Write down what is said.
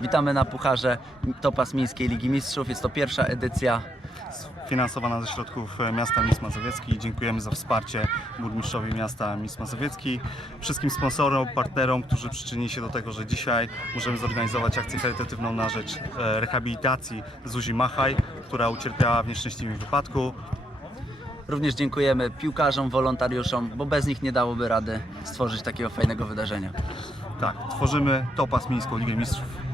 Witamy na Pucharze Topas Miejskiej Ligi Mistrzów. Jest to pierwsza edycja. finansowana ze środków e, miasta Miss Mazowiecki. Dziękujemy za wsparcie burmistrzowi miasta Miss Mazowiecki, wszystkim sponsorom, partnerom, którzy przyczynili się do tego, że dzisiaj możemy zorganizować akcję charytatywną na rzecz e, rehabilitacji Zuzi Machaj, która ucierpiała w nieszczęśliwym wypadku. Również dziękujemy piłkarzom, wolontariuszom, bo bez nich nie dałoby rady stworzyć takiego fajnego wydarzenia. Tak, tworzymy Topas Miejską Ligę Mistrzów.